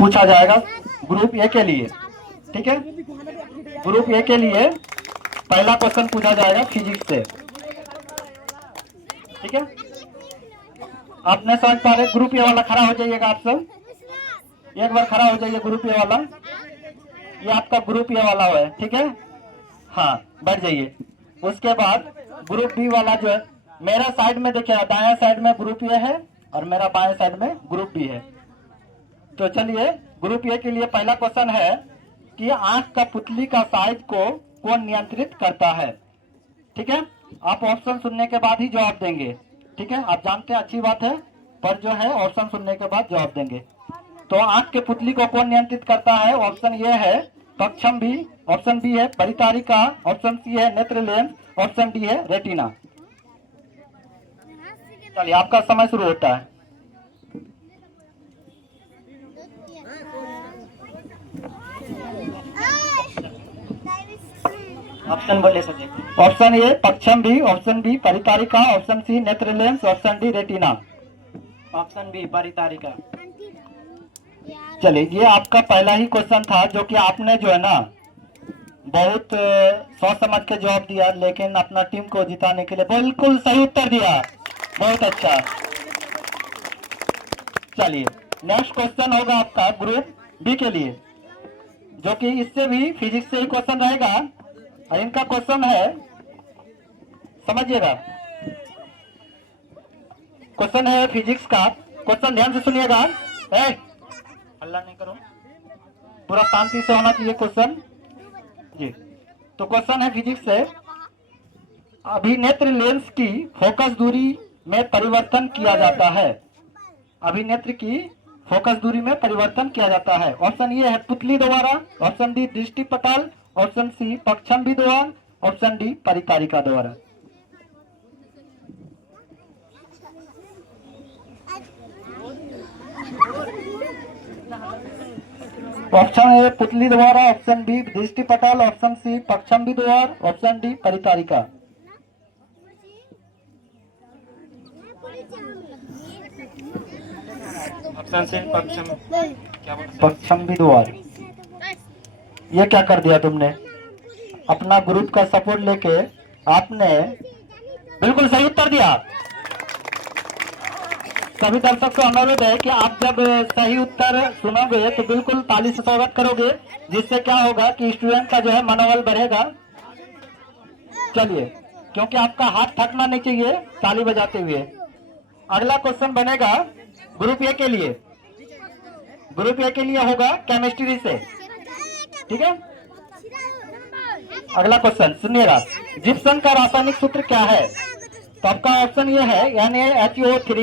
पूछा जाएगा group A के लिए। ठीक है, ग्रुप ए के लिए पहला क्वेश्चन पूछा जाएगा फिजिक्स से। ठीक है, आपने समझ पा रहे। ग्रुप ए वाला खड़ा हो जाइएगा, आप सब एक बार खड़ा हो जाइए। ग्रुप ए वाला, ये आपका ग्रुप ए वाला है। ठीक है, हाँ बैठ जाइए। उसके बाद ग्रुप बी वाला जो है, मेरा साइड में देखिए, दाएं साइड में ग्रुप ए है और मेरा बाएं साइड में ग्रुप बी है। तो चलिए, ग्रुप ए के लिए पहला क्वेश्चन है कि आंख का पुतली का साइज को कौन नियंत्रित करता है। ठीक है, आप ऑप्शन सुनने के बाद ही जवाब देंगे। ठीक है, आप जानते हैं, अच्छी बात है, पर जो है ऑप्शन सुनने के बाद जवाब देंगे। तो आंख के पुतली को कौन नियंत्रित करता है? ऑप्शन ए है पक्षम भी, ऑप्शन बी है परितारिका, ऑप्शन सी है नेत्र लेंस, ऑप्शन डी है रेटिना। चलिए, आपका समय शुरू होता है। ऑप्शन बोले सके। ऑप्शन ए पक्षम भी, ऑप्शन बी परितारिका, ऑप्शन सी नेत्र lens, option D retina. Option B परितारिका। चलिए, ये आपका पहला ही क्वेश्चन था जो कि आपने जो है ना बहुत सोच समझ के जवाब दिया, लेकिन अपना टीम को जिताने के लिए बिल्कुल सही उत्तर दिया। बहुत अच्छा। चलिए, नेक्स्ट क्वेश्चन होगा आपका ग्रुप बी के लिए, जो कि इससे भी फिजिक्स से ही क्वेश्चन रहेगा। और इनका क्वेश्चन है, समझिएगा, क्वेश्चन है फिजिक्स का। क्वेश्चन ध्यान से सुनिएगा, हल्ला नहीं करो, पूरा शांति से होना चाहिए क्वेश्चन जी। तो क्वेश्चन है फिजिक्स से, अभिनेत्र लेंस की फोकस दूरी में परिवर्तन किया जाता है। अभिनेत्र की फोकस दूरी में परिवर्तन किया जाता है। ऑप्शन ए है पुतली द्वारा, ऑप्शन डी दृष्टि पटल, ऑप्शन सी पक्षम भी द्वारा, ऑप्शन डी परितारिका द्वारा। ऑप्शन ए पुतली द्वारा, ऑप्शन बी दृष्टि पटल, ऑप्शन सी पक्षम भी द्वारा, ऑप्शन डी परितारिका। ऑप्शन सी पक्षम। क्या बोला? पक्षम भी द्वारा। ये क्या कर दिया तुमने? अपना ग्रुप का सपोर्ट लेके आपने बिल्कुल सही उत्तर दिया। सभी दर्शक को अनुरोध है कि आप जब सही उत्तर सुनोगे तो बिल्कुल ताली से स्वागत करोगे, जिससे क्या होगा कि स्टूडेंट का जो है मनोबल बढ़ेगा। चलिए, क्योंकि आपका हाथ थकना नहीं चाहिए ताली बजाते हुए। अगला क्वेश्चन बनेगा ग्रुप ए के लिए। ग्रुप ए के लिए होगा केमिस्ट्री से। ठीक है, अगला क्वेश्चन सुनिएगा, जिप्सम का रासायनिक सूत्र क्या है? तो आपका ऑप्शन ये है NaHO3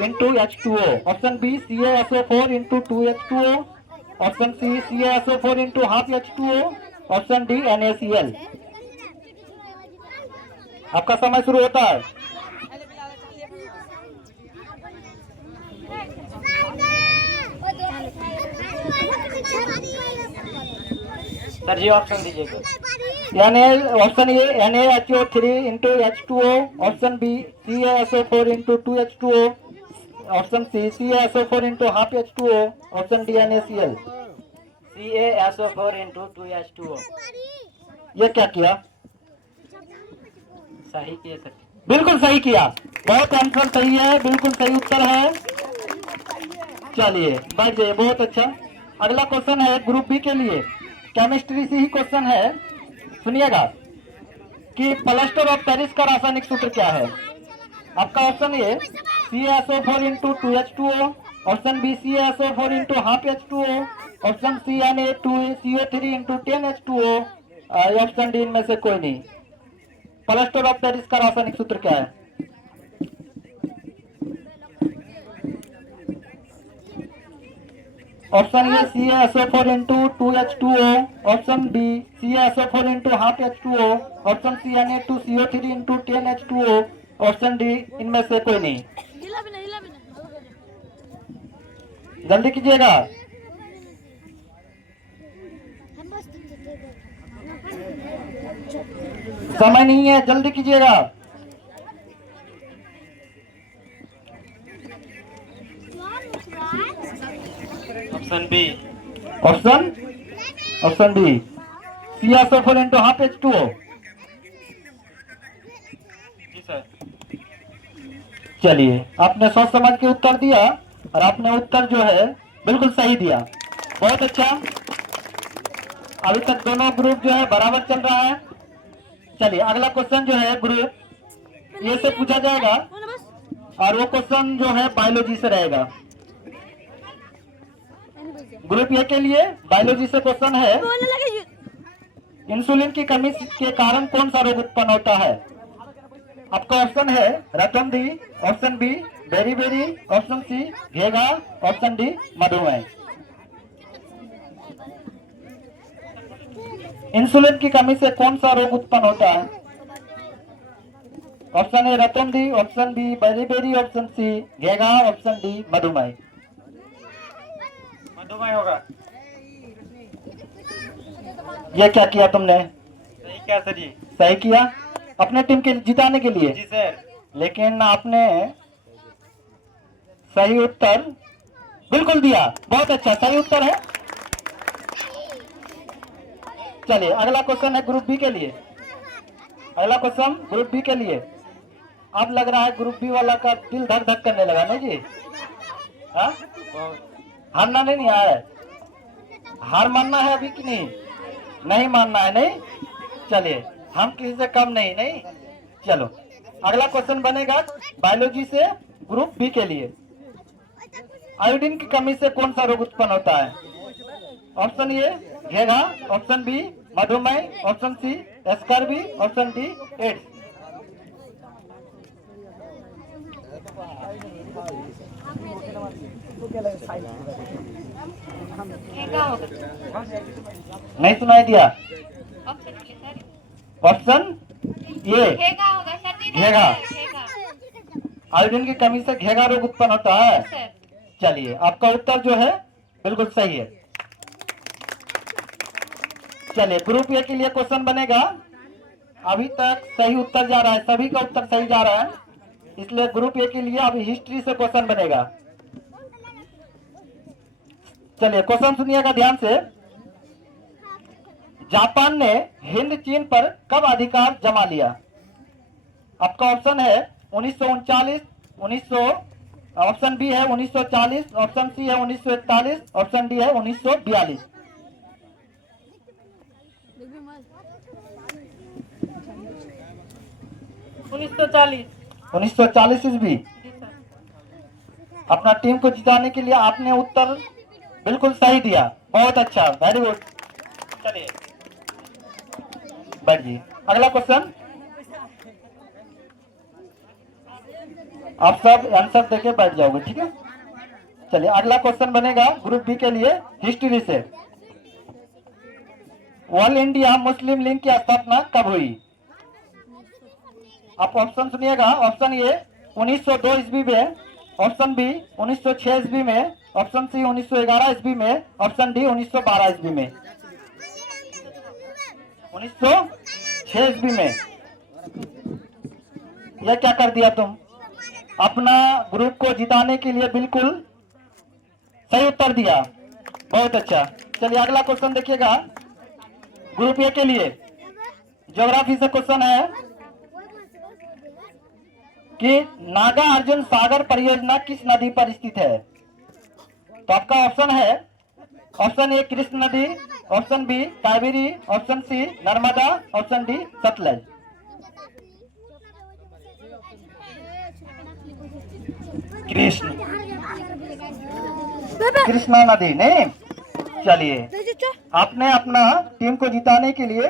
into H2O, option B CaSO4 into 2H2O, option C CaSO4 into half H2O, option D NaCl। आपका समय शुरू होता है। सर जी ऑप्शन दीजिएगा। Option A NaHO3 into H2O, option B CaSO4 into 2H2O, option C CaSO4 into half H2O, option D NaCl। CaSO4 into 2H2O। ये क्या किया? सही किए सर। बिल्कुल सही किया, बहुत आंसर सही है, बिल्कुल सही उत्तर है। चलिए बैठ जाइए, बहुत अच्छा। अगला क्वेश्चन है ग्रुप बी के लिए, केमिस्ट्री से ही क्वेश्चन है। सुनिएगा कि प्लास्टर ऑफ पेरिस का रासायनिक सूत्र क्या है? आपका option A CaSO4 into 2H2O, option B CaSO4 into half H2O, option C Na2CO3 into 10H2O, option D इनमें से कोई नहीं। प्लास्टर ऑफ पेरिस का रासायनिक सूत्र क्या है? Option A CaSO4 into 2H2O, option B CaSO4 into half H2O, option C Na2CO3 into 10H2O, option D इनमें से कोई नहीं। जल्दी कीजिएगा। समय नहीं है, जल्दी कीजिएगा। Option B. Option B CaSO4 into half H2O। जी सर। चलिए, आपने सोच समझ के उत्तर दिया और आपने उत्तर जो है बिल्कुल सही दिया, बहुत अच्छा। अभी तक दोनों ग्रुप जो है बराबर चल रहा है। चलिए, अगला क्वेश्चन जो है ग्रुप ए से पूछा जाएगा और वो क्वेश्चन जो है बायोलॉजी से रहेगा। ग्रुप ए के लिए बायोलॉजी से क्वेश्चन है, इंसुलिन की कमी के कारण कौन सा रोग उत्पन्न होता है? आपका ऑप्शन है रतुंधी, ऑप्शन बी बेरी, ऑप्शन सी घेगा, ऑप्शन डी मधुमेह। इंसुलिन की कमी से कौन सा रोग उत्पन्न होता है? ऑप्शन ए रतुंधी, ऑप्शन बी बेरी, ऑप्शन सी घेगा, ऑप्शन डी मधुमेह। मधुमेह होगा। ये क्या किया तुमने? सही क्या सर जी? सही किया, अपने टीम के जिताने के लिए। जी सर। लेकिन आपने सही उत्तर बिल्कुल दिया, बहुत अच्छा, सही उत्तर है। चलिए, अगला क्वेश्चन है ग्रुप बी के लिए। अगला क्वेश्चन ग्रुप बी के लिए। अब लग रहा है ग्रुप बी वाला का दिल धक धक करने लगा ना जी? हाँ, हारना नहीं है, हार मानना है अभी कि नहीं? नहीं मानना है, नहीं। चलिए, हम किसी से कम नहीं, नहीं। चलो, अगला क्वेश्चन बनेगा बायोलॉजी से ग्रुप बी के लिए। आयोडीन की कमी से कौन सा रोग उत्पन्न होता है? ऑप्शन ए घेगा, ऑप्शन बी मधुमेह, option C scurvy, option D AIDS. नहीं सुनाई दिया? ऑप्शन ये घेगा, आयोडीन की कमी से घेगा रोग उत्पन्न होता है। चलिए, आपका उत्तर जो है बिल्कुल सही है। चलिए, ग्रुप ए के लिए क्वेश्चन बनेगा। अभी तक सही उत्तर जा रहा है, सभी का उत्तर सही जा रहा है, इसलिए ग्रुप ए के लिए अभी हिस्ट्री से क्वेश्चन बनेगा। चलिए, क्वेश्चन सुनिएगा ध्यान से। जापान ने हिंद चीन पर कब अधिकार जमा लिया? आपका ऑप्शन है 1939, 1900, ऑप्शन बी है 1940, ऑप्शन सी है 1941, ऑप्शन डी है 1942। 1940 ईस्वी। अपना टीम को जिताने के लिए आपने उत्तर बिल्कुल सही दिया, बहुत अच्छा, वेरी गुड। चलिए, बैठिए। अगला क्वेश्चन, आप सब आंसर देके बैठ जाओगे, ठीक है? चलिए, अगला क्वेश्चन बनेगा ग्रुप बी के लिए हिस्ट्री से। ऑल इंडिया मुस्लिम लीग की स्थापना कब हुई? आप ऑप्शन सुनिएगा। ऑप्शन ए 1902 ईस्वी में, ऑप्शन बी 1906 ईस्वी में, ऑप्शन सी 1911 ईस्वी में, ऑप्शन डी 1912 ईस्वी में। 1906 ईस्वी में। यह क्या कर दिया तुम? अपना ग्रुप को जिताने के लिए बिल्कुल सही उत्तर दिया, बहुत अच्छा। चलिए, अगला क्वेश्चन देखिएगा ग्रुप ए के लिए। ज्योग्राफी से क्वेश्चन है कि नागार्जुन सागर परियोजना किस नदी पर स्थित है? तो आपका ऑप्शन है, ऑप्शन ए कृष्ण नदी, option B Kaveri, option C Narmada, option D Sutlej. Krishna नदी नहीं। चलिए, आपने अपना टीम को जिताने के लिए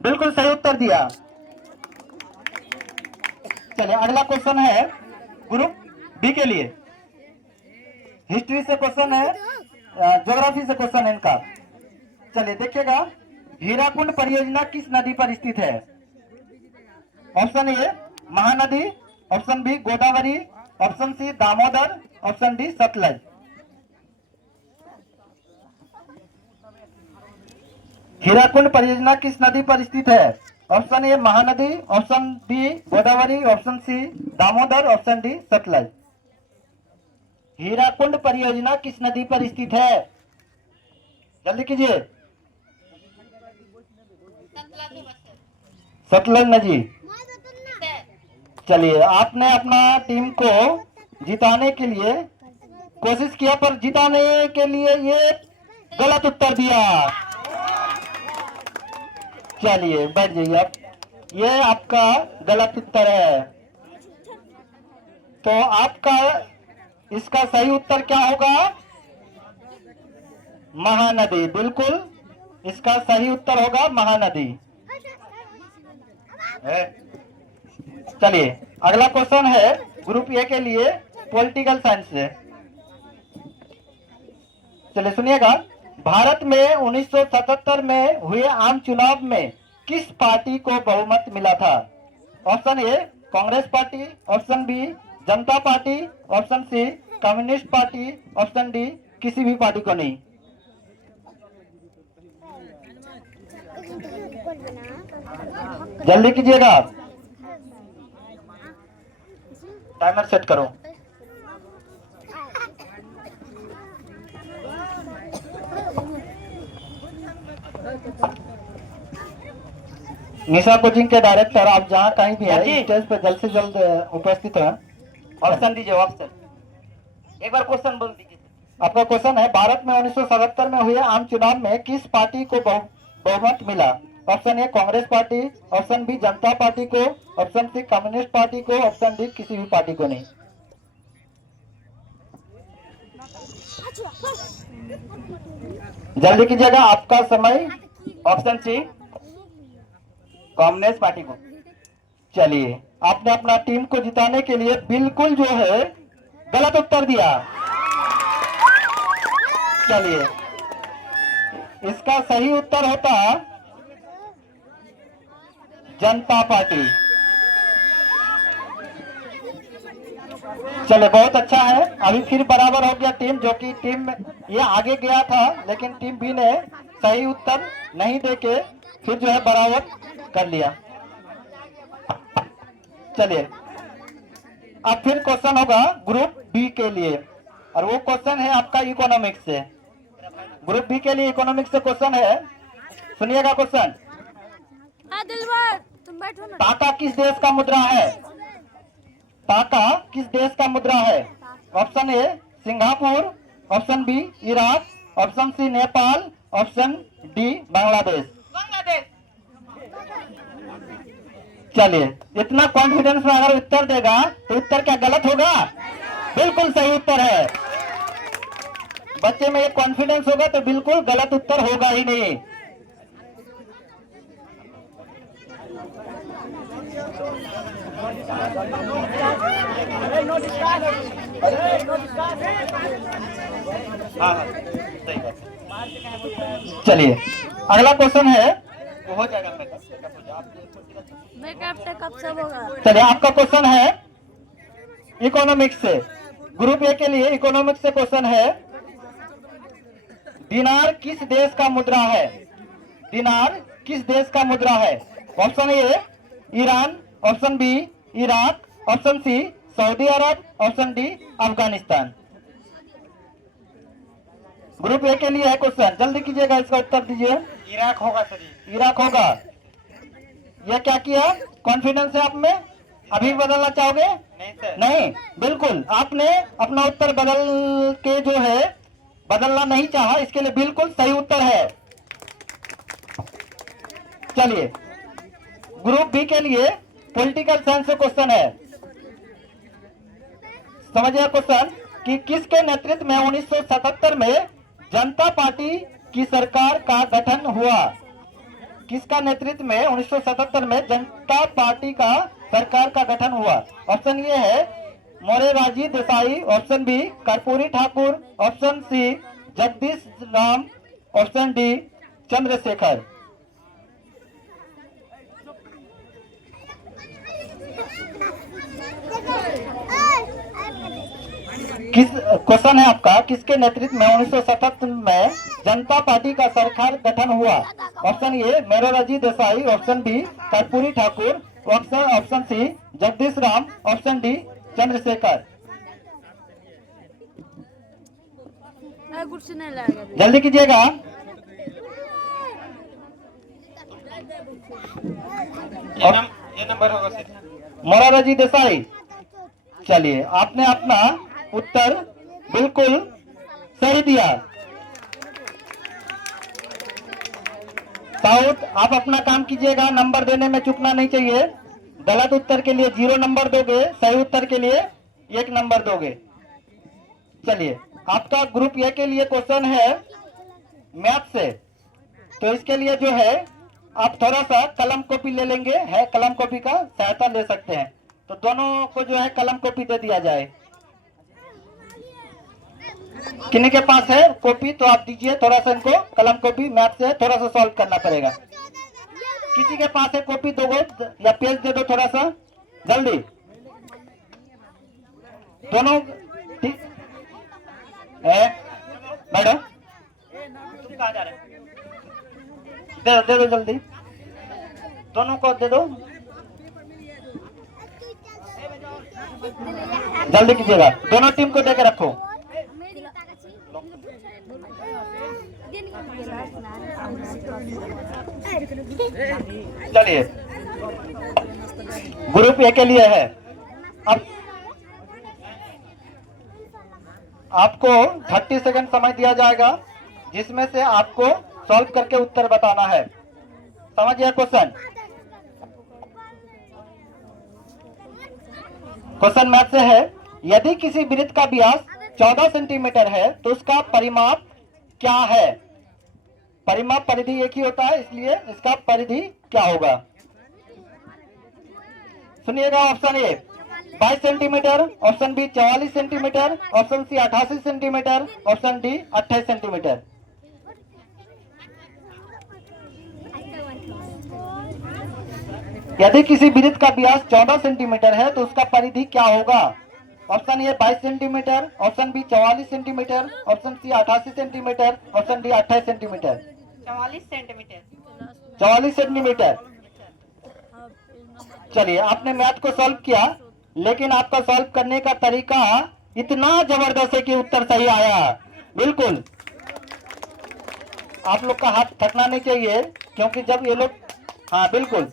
बिल्कुल सही उत्तर दिया। चलिए, अगला क्वेश्चन है ग्रुप बी के लिए। हिस्ट्री से क्वेश्चन है, ज्योग्राफी से क्वेश्चन है इनका। चलिए, देखिएगा, हीराकुंड परियोजना किस नदी पर स्थित है? Option A Mahanadi, option B Godavari, option C Damodar, option D Sutlej. Hirakud परियोजना किस नदी पर स्थित है? Option A Mahanadi, option B Godavari, option C Damodar, option D Sutlej. Hirakud परियोजना किस नदी पर स्थित है? जल्दी कीजिए। सतलज नदी। चलिए, आपने अपना टीम को जिताने के लिए कोशिश किया, पर जिताने के लिए ये गलत उत्तर दिया। चलिए बैठ जाइए आप। ये आपका गलत उत्तर है। तो आपका इसका सही उत्तर क्या होगा? महानदी। बिल्कुल इसका सही उत्तर होगा महानदी। चलिए, अगला क्वेश्चन है ग्रुप ए के लिए पॉलिटिकल साइंस से। चलिए सुनिएगा। भारत में 1977 में हुए आम चुनाव में किस पार्टी को बहुमत मिला था? Option A Congress party, option B Janata party, option C communist party, option D किसी भी पार्टी को नहीं। जल्दी कीजिएगा, टाइमर सेट करो। निशा कोचिंग के डायरेक्टर, आप जहाँ कहीं भी है स्टेज पे जल्द से जल्द उपस्थित हैं। ऑप्शन दीजिए ऑप्शन। एक बार क्वेश्चन बोल दीजिए। आपका क्वेश्चन है भारत में 1977 में हुए आम चुनाव में किस पार्टी को बहुमत मिला? Option A Congress party, option B Janata party को, ऑप्शन सी कम्युनिस्ट पार्टी को, ऑप्शन डी किसी भी पार्टी को नहीं। जल्दी कीजिएगा, आपका समय। ऑप्शन सी कम्युनिस्ट पार्टी को। चलिए, आपने अपना टीम को जिताने के लिए बिल्कुल जो है गलत उत्तर दिया। चलिए, इसका सही उत्तर होता जनता पार्टी। चले, बहुत अच्छा है। अभी फिर बराबर हो गया टीम, जो कि टीम ये आगे गया था, लेकिन टीम बी ने सही उत्तर नहीं देके फिर जो है बराबर कर लिया। चलिए, अब फिर क्वेश्चन होगा ग्रुप बी के लिए, और वो क्वेश्चन है आपका इकोनॉमिक्स से। ग्रुप बी के लिए इकोनॉमिक्स से क्वेश्चन है, सुनिएगा क्वेश्चन। दिलवर तुम बैठो ना। टाका किस देश का मुद्रा है? टाका किस देश का मुद्रा है? Option A Singapore, option B Iraq, option C Nepal, option D Bangladesh. चलिए, इतना कॉन्फिडेंस में अगर उत्तर देगा तो उत्तर क्या गलत होगा? बिल्कुल सही उत्तर है। बच्चे में ये कॉन्फिडेंस होगा तो बिल्कुल गलत उत्तर होगा ही नहीं। हाँ सही बात। चलिए, अगला क्वेश्चन है। वो हो जाएगा मेकअप कब सब होगा? चलिए, आपका क्वेश्चन है इकोनॉमिक्स से। ग्रुप ए के लिए इकोनॉमिक्स से क्वेश्चन है, दिनार किस देश का मुद्रा है? दिनार किस देश का मुद्रा है? Option A Iran, option B Iraq, option C सऊदी अरब, option D Afghanistan. Group A के लिए है क्वेश्चन, जल्दी कीजिएगा, इसका उत्तर दीजिए। इराक होगा सर। इराक होगा। यह क्या किया? कॉन्फिडेंस है आप में? अभी बदलना चाहोगे? नहीं सर। नहीं, बिल्कुल आपने अपना उत्तर बदल के जो है बदलना नहीं चाहा, इसके लिए बिल्कुल सही उत्तर है। चलिए, ग्रुप बी के लिए पॉलिटिकल साइंस से क्वेश्चन है, समझिए क्वेश्चन कि किसके नेतृत्व में 1977 में जनता पार्टी की सरकार का गठन हुआ? किसका नेतृत्व में 1977 में जनता पार्टी का सरकार का गठन हुआ? ऑप्शन ये है Morarji Desai, option B Karpoori Thakur, option C Jagdish Ram, option D Chandrashekhar. किस क्वेश्चन है आपका, किसके नेतृत्व में 1977 में जनता पार्टी का सरकार गठन हुआ? Option A Morarji Desai, option B Karpoori Thakur, option C Jagdish Ram, option D Chandrashekhar. कुर्सी नहीं लाएगा जल्दी कीजिएगा। ये नंबर होगा सर। मोरारजी देसाई, चलिए आपने अपना उत्तर बिल्कुल सही दिया। साउथ, आप अपना काम कीजिएगा, नंबर देने में चूकना नहीं चाहिए। गलत उत्तर के लिए 0 नंबर दोगे, सही उत्तर के लिए 1 नंबर दोगे। चलिए आपका ग्रुप ए के लिए क्वेश्चन है मैथ से, तो इसके लिए जो है आप थोड़ा सा कलम कॉपी ले लेंगे, है कलम कॉपी का सहायता ले सकते हैं। तो दोनों को जो है कलम कॉपी दे दिया जाए। किन्हीं के पास है कॉपी तो आप दीजिए थोड़ा सा इनको कलम कॉपी, मैथ से थोड़ा सा सॉल्व करना पड़ेगा। किसी के पास है कॉपी दो या पेज दे दो थोड़ा सा जल्दी, दोनों ठीक है। मैडम तुम कहाँ जा रहे हो? दे दो जल्दी, दोनों को दे दो, जल्दी कीजिएगा, दोनों टीम को देके रखो। चलिए ग्रुप ए के लिए है। अब आपको 30 सेकंड समय दिया जाएगा, जिसमें से आपको सॉल्व करके उत्तर बताना है। समझिए क्वेश्चन। क्वेश्चन मैथ से है, यदि किसी वृत्त का व्यास 14 सेंटीमीटर है तो उसका परिमाप क्या है? परिमाप परिधि एक ही होता है, इसलिए इसका परिधि क्या होगा? सुनिएगा, option A 22 centimetre, option B 44 centimetre, option C 88 centimetre, option D 28 centimetre. यदि किसी वृत्त का व्यास 14 सेंटीमीटर है तो उसका परिधि क्या होगा? Option A 22 centimetre, option B 44 centimetre, option C 88 centimetre, option D 28 centimetre. 44 centimetre. 44 centimetre. चलिए आपने मैथ को सॉल्व किया, लेकिन आपका सॉल्व करने का तरीका इतना जबरदस्त है कि उत्तर सही आया। बिल्कुल आप लोग का हाथ थकना नहीं चाहिए, क्योंकि जब ये लोग, हाँ बिल्कुल।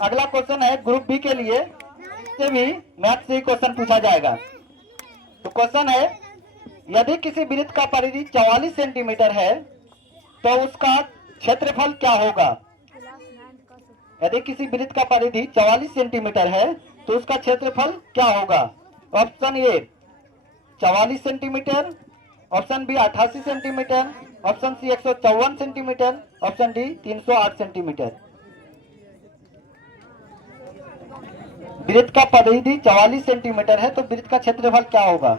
अगला क्वेश्चन है ग्रुप बी के लिए, इससे भी मैथ से ही क्वेश्चन पूछा जाएगा। तो क्वेश्चन है, यदि किसी वृत्त का परिधि 44 सेंटीमीटर है तो उसका क्षेत्रफल क्या होगा? यदि किसी वृत्त का परिधि 44 सेंटीमीटर है तो उसका क्षेत्रफल क्या होगा? Option A 44 centimetre, option B 88 centimetre, option C 154 centimetre, option D 308 centimetre. वृत्त का परिधि 44 सेंटीमीटर है तो वृत्त का क्षेत्रफल क्या होगा?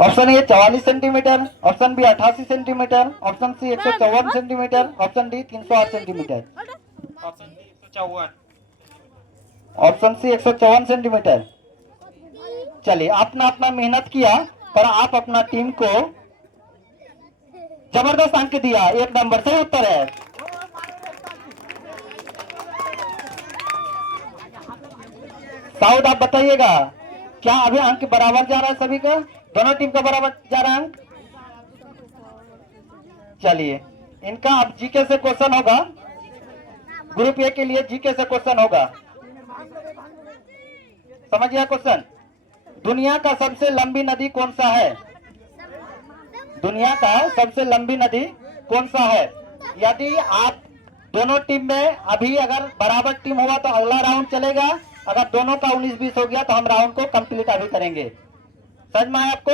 Option A 44 centimetre, option B 88 centimetre, option C 154 centimetre, option D 308 centimetre. Option D 154। Option C 154 centimetre. चलिए आपने अपना मेहनत किया, पर आप अपना टीम को जबरदस्त अंक दिया, 1 नंबर सही उत्तर है। साउथ आप बताइएगा, क्या अभी अंक बराबर जा रहा है सभी का? दोनों टीम का बराबर जा रहा है अंक? चलिए इनका अब जीके से क्वेश्चन होगा, ग्रुप ए के लिए जीके से क्वेश्चन होगा। समझिए क्वेश्चन, दुनिया का सबसे लंबी नदी कौन सा है? दुनिया का सबसे लंबी नदी कौन सा है? यदि आप दोनों टीम में अभी अगर बराबर टीम होगा तो अगला राउंड चलेगा, अगर दोनों का 19-20 हो गया तो हम राउंड को कंप्लीट अभी करेंगे। समझ में आया आपको?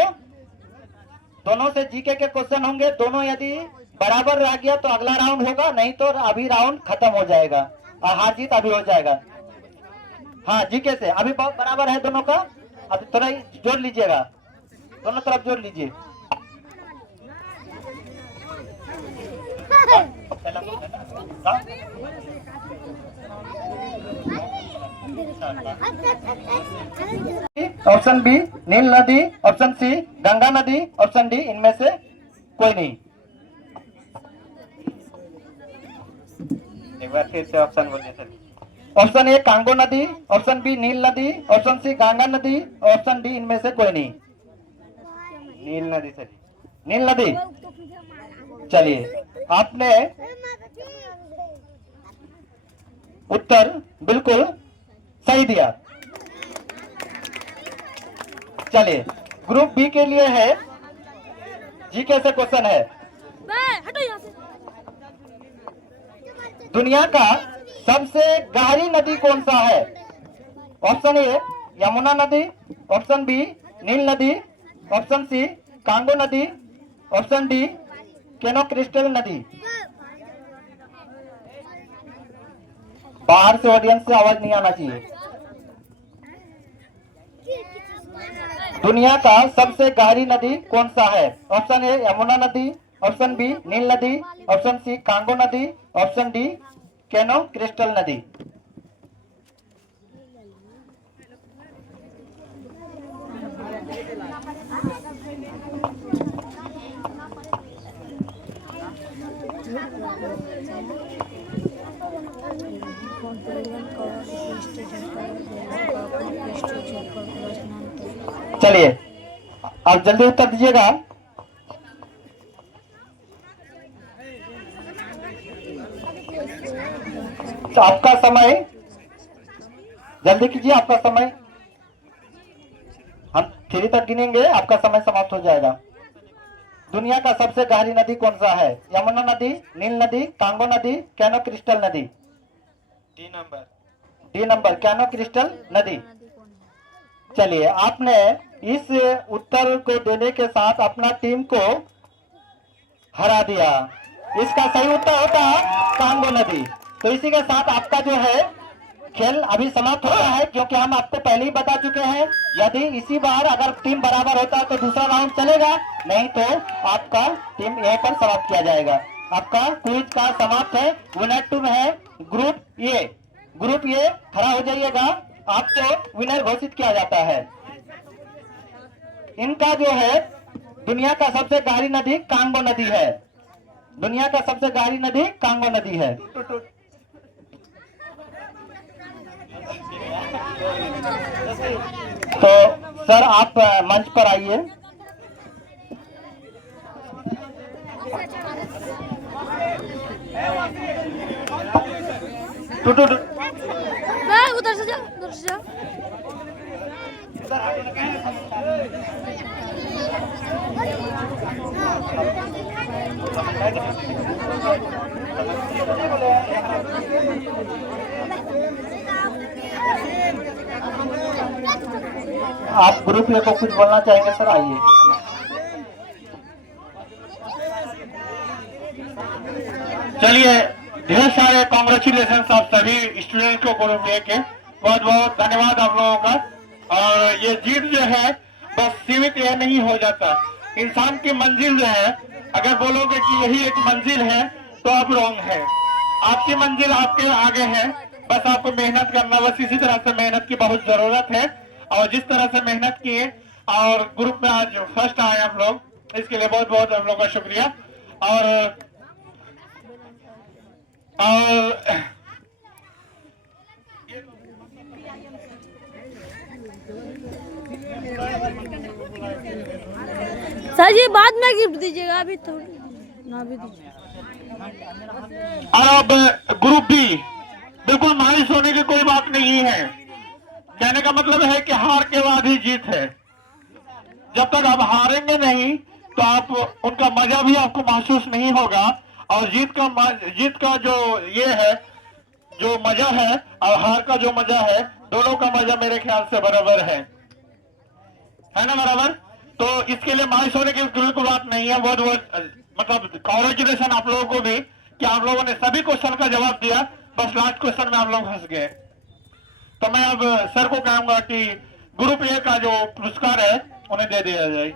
दोनों से जीके के क्वेश्चन होंगे, दोनों यदि बराबर रह गया तो अगला राउंड होगा, नहीं तो अभी राउंड खत्म हो जाएगा और हार जीत अभी हो जाएगा। हाँ जीके से अभी बहुत बराबर है दोनों का, अभी थोड़ा ही जोड़ लीजिएगा, दोनों तरफ जोड़ लीजिए। ऑप्शन बी नील नदी, ऑप्शन सी गंगा नदी, ऑप्शन डी इनमें से कोई नहीं। एक बार फिर से ऑप्शन बोलिए सर। ऑप्शन ए कांगो नदी, ऑप्शन बी नील नदी, ऑप्शन सी गंगा नदी, ऑप्शन डी इनमें से कोई नहीं। नील नदी सर। नील नदी। चलिए आपने उत्तर बिल्कुल सही दिया। चलिए ग्रुप बी के लिए है, जीके से क्वेश्चन है। हटो यहाँ से। दुनिया का सबसे गहरी नदी कौन सा है? ऑप्शन ए यमुना नदी, ऑप्शन बी नील नदी, ऑप्शन सी कांगो नदी, ऑप्शन डी केनो क्रिस्टल नदी। बाहर से ऑडियंस से आवाज नहीं आना चाहिए। दुनिया का सबसे गहरी नदी कौन सा है? ऑप्शन ए यमुना नदी, ऑप्शन बी नील नदी, ऑप्शन सी कांगो नदी, ऑप्शन डी केनो क्रिस्टल नदी। चलिए आप जल्दी उत्तर दीजिएगा। तो आपका समय जल्दी कीजिए, आपका समय हम 3 तक गिनेंगे, आपका समय समाप्त हो जाएगा। दुनिया का सबसे गहरी नदी कौन सा है? यमुना नदी, नील नदी, कांगो नदी, कैनो क्रिस्टल नदी। डी नंबर कैनो क्रिस्टल नदी। चलिए आपने इस उत्तर को देने के साथ अपना टीम को हरा दिया। इसका सही उत्तर होता कांगो नदी। तो इसी के साथ आपका जो है खेल अभी समाप्त हो रहा है, क्योंकि हम आपको पहले ही बता चुके हैं यदि इसी बार अगर टीम बराबर होता तो दूसरा राउंड चलेगा, नहीं तो आपका टीम यहीं पर समाप्त किया जाएगा। आपका क्विज का समाप्त है। विनर टीम है ग्रुप ए। ग्रुप ए खड़ा हो जाइएगा, आपको विनर घोषित किया जाता है। इनका जो है दुनिया का सबसे गहरी नदी कांगो नदी है। दुनिया का सबसे गहरी नदी कांगो नदी है। तो सर आप मंच पर आइए। उधर से जा, उधर से जा। आप ग्रुप ए को कुछ बोलना चाहेंगे सर? आइए। चलिए ढेर सारे कॉन्ग्रेचुलेशन आप सभी स्टूडेंट को ग्रुप ए के। बहुत बहुत धन्यवाद आप लोगों का। और ये जीत जो है बस सीमित यह नहीं हो जाता। इंसान की मंजिल जो है, अगर बोलोगे कि यही एक मंजिल है तो आप रॉन्ग है। आपकी मंजिल आपके आगे है, बस आपको मेहनत करना। बस इसी तरह से मेहनत की बहुत जरूरत है। और जिस तरह से मेहनत किए और ग्रुप में आज फर्स्ट आए आप लोग, इसके लिए बहुत बहुत आप लोगों का शुक्रिया। और सर जी बाद में गिफ्ट दीजिएगा, अभी थोड़ी ना भी दीजिए। और अब ग्रुप बी, बिल्कुल मायूस होने की कोई बात नहीं है। कहने का मतलब है कि हार के बाद ही जीत है। जब तक आप हारेंगे नहीं तो आप उनका मजा भी आपको महसूस नहीं होगा। और जीत का जो ये है, जो मजा है और हार का जो मजा है, दोनों का मजा मेरे ख्याल से बराबर है ना? बराबर। तो इसके लिए मायूस होने की बिल्कुल बात नहीं है। बहुत बहुत मतलब कांग्रेचुलेशन आप लोगों को भी कि आप लोगों ने सभी क्वेश्चन का जवाब दिया। बस लास्ट क्वेश्चन में आप लोग फंस गए। तो मैं अब सर को कहूंगा कि ग्रुप ए का जो पुरस्कार है उन्हें दे दिया जाए।